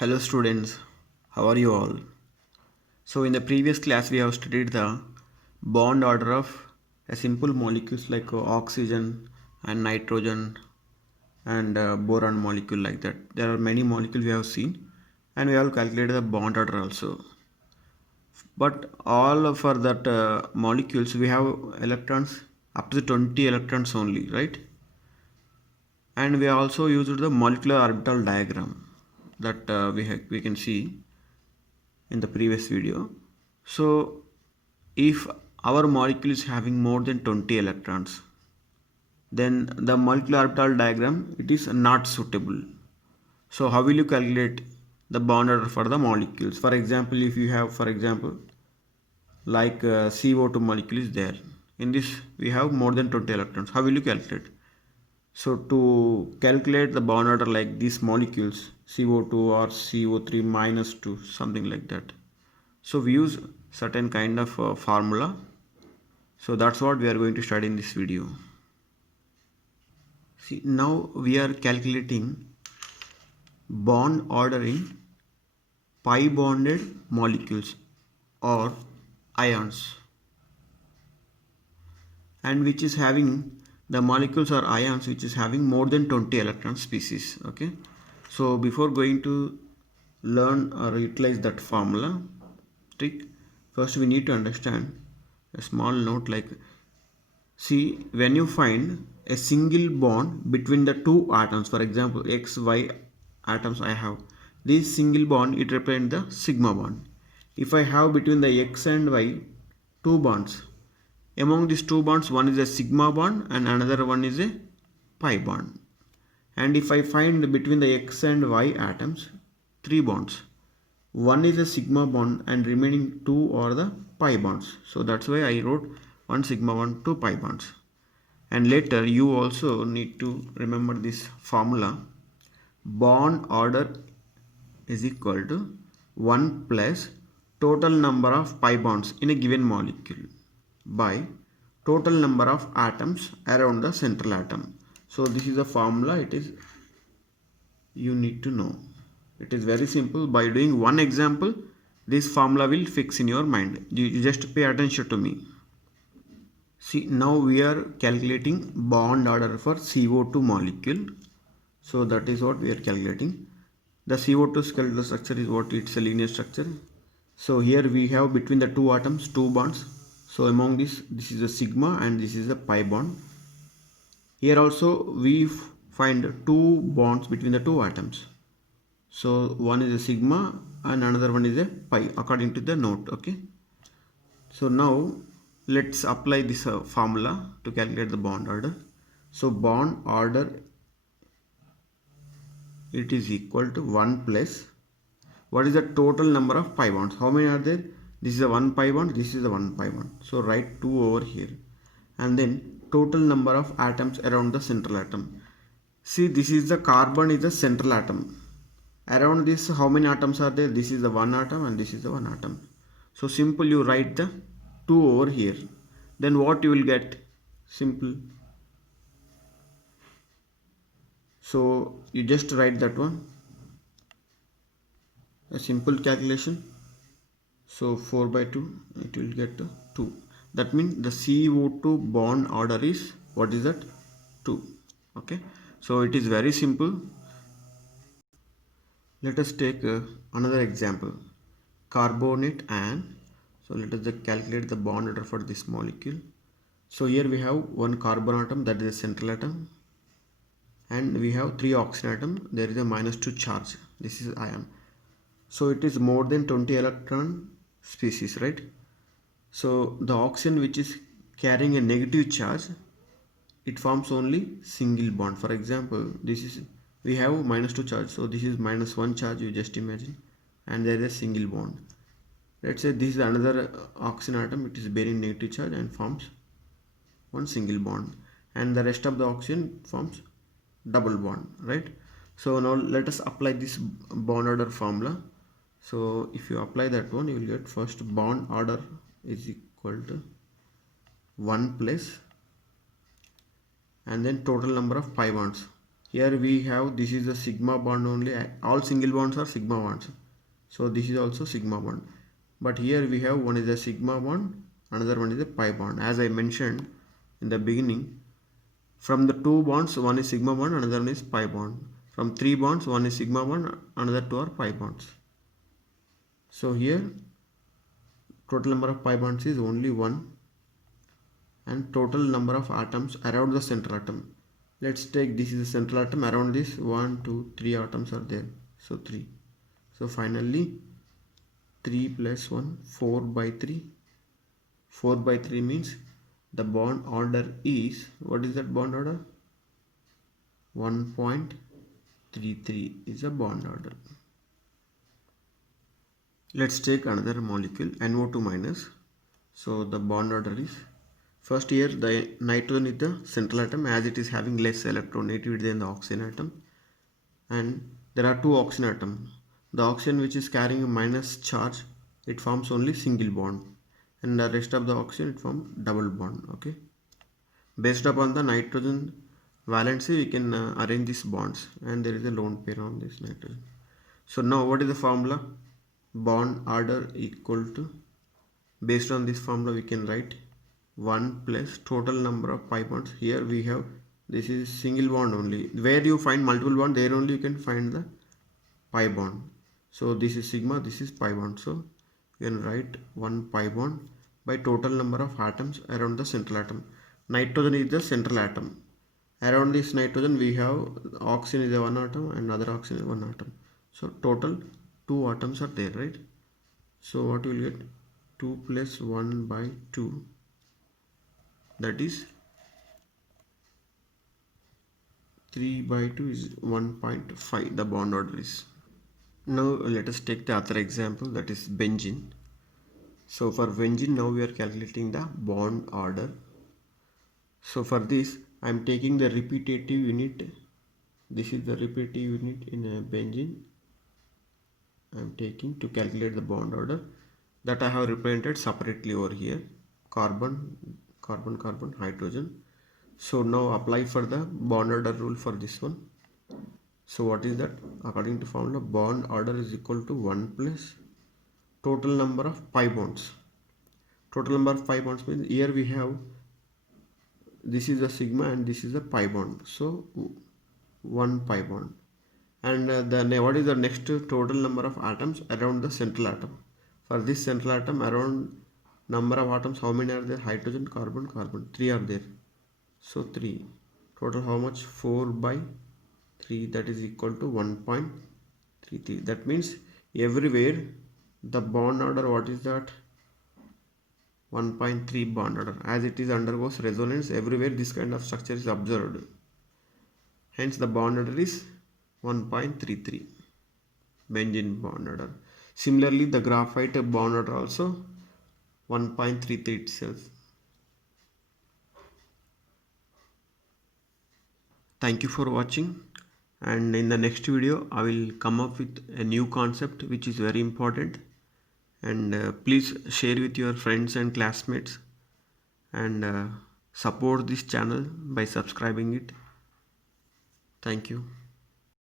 Hello students, how are you all? So in the previous class we have studied the bond order of a simple molecules like oxygen and nitrogen and boron molecule like that. There are many molecules we have seen and we have calculated the bond order also. But all for that molecules we have electrons up to 20 electrons only, right? And we also used the molecular orbital diagram that we can see in the previous video. So if our molecule is having more than 20 electrons, then the molecular orbital diagram it is not suitable. So how will you calculate the bond order for the molecules? For example, if you have, for example, like CO2 molecule is there. In this we have more than 20 electrons. How will you calculate? So to calculate the bond order like these molecules CO2 or CO3 minus 2 something like that. So we use certain kind of formula. So that's what we are going to study in this video. See, now we are calculating bond order in pi bonded molecules or ions, and which is having the molecules or ions which is having more than 20 electron species. Okay, so before going to learn or utilize that formula trick, first we need to understand a small note like, see, when you find a single bond between the two atoms, for example, X, Y atoms I have, this single bond it represents the sigma bond. If I have between the X and Y two bonds, among these two bonds, one is a sigma bond and another one is a pi bond. And if I find between the X and Y atoms three bonds, one is a sigma bond and remaining two are the pi bonds. So that's why I wrote one sigma bond, two pi bonds. And later you also need to remember this formula: bond order is equal to 1 plus total number of pi bonds in a given molecule by total number of atoms around the central atom. So this is a formula, it is you need to know. It is very simple. By doing one example, this formula will fix in your mind. You just pay attention to me. See, now we are calculating bond order for CO2 molecule. So that is what we are calculating. The CO2 skeletal structure is what, it's a linear structure. So here we have between the two atoms two bonds. So among this is a sigma and this is a pi bond. Here also we find two bonds between the two atoms. So one is a sigma and another one is a pi according to the note. Okay. So now let's apply this formula to calculate the bond order. So bond order it is equal to 1 plus, what is the total number of pi bonds? How many are there? This is a 1 pi bond, this is a 1 pi bond. So write 2 over here. And then total number of atoms around the central atom. See, this is the carbon is the central atom. Around this how many atoms are there? This is the one atom and this is the one atom. So simple, you write the 2 over here. Then what you will get? Simple. So you just write that one. A simple calculation. So 4 by 2 it will get 2. That means the CO2 bond order is, what is that? 2. Okay. So it is very simple. Let us take another example, carbonate and, so let us calculate the bond order for this molecule. So here we have one carbon atom, that is a central atom, and we have three oxygen atom, there is a -2 charge, this is ion. So it is more than 20 electron species, right? So the oxygen which is carrying a negative charge, it forms only single bond. For example, this is, we have -2 charge, so this is -1 charge, you just imagine, and there is a single bond. Let's say this is another oxygen atom, it is bearing negative charge and forms one single bond, and the rest of the oxygen forms double bond, right? So now let us apply this bond order formula. So if you apply that one, you will get first bond order is equal to 1 plus and then total number of pi bonds. Here we have, this is the sigma bond only, all single bonds are sigma bonds. So this is also sigma bond. But here we have one is a sigma bond, another one is a pi bond. As I mentioned in the beginning, from the two bonds, one is sigma bond, another one is pi bond. From three bonds, one is sigma bond, another two are pi bonds. So here total number of pi bonds is only 1, and total number of atoms around the central atom. Let's take this is the central atom. Around this 1, 2, 3 atoms are there. So 3. So finally 3 plus 1, 4 by 3. 4 by 3 means the bond order is, what is that bond order? 1.33 is a bond order. Let's take another molecule, NO2 minus. So the bond order is, first here the nitrogen is the central atom, as it is having less electronegativity than the oxygen atom, and there are two oxygen atoms. The oxygen which is carrying a minus charge, it forms only single bond, and the rest of the oxygen it forms double bond. Okay, based upon the nitrogen valency we can arrange these bonds, and there is a lone pair on this nitrogen. So now what is the formula? Bond order equal to, based on this formula we can write 1 plus total number of pi bonds. Here we have, this is single bond only. Where you find multiple bond, there only you can find the pi bond. So this is sigma, this is pi bond. So you can write 1 pi bond by total number of atoms around the central atom. Nitrogen is the central atom. Around this nitrogen we have oxygen is a one atom and other oxygen is one atom. So total 2 atoms are there, right? So what you will get? 2 plus 1 by 2, that is 3 by 2 is 1.5, the bond order is. Now let us take the other example, that is benzene. So for benzene now we are calculating the bond order. So for this I am taking the repetitive unit. This is the repetitive unit in a benzene I am taking to calculate the bond order, that I have represented separately over here. Carbon, carbon, carbon, hydrogen. So now apply for the bond order rule for this one. So what is that? According to formula, bond order is equal to 1 plus total number of pi bonds. Total number of pi bonds means here we have, this is a sigma and this is a pi bond. So 1 pi bond. And what is the next total number of atoms around the central atom? For this central atom, around number of atoms, how many are there? Hydrogen, carbon, carbon, 3 are there. So 3. Total how much? 4 by 3, that is equal to 1.33. That means everywhere the bond order, what is that? 1.3 bond order. As it is undergoes resonance, everywhere this kind of structure is observed. Hence the bond order is 1.33 benzene bond order. Similarly, the graphite bond order also 1.33 itself. Thank you for watching, and in the next video I will come up with a new concept which is very important, and please share with your friends and classmates, and support this channel by subscribing it. Thank you.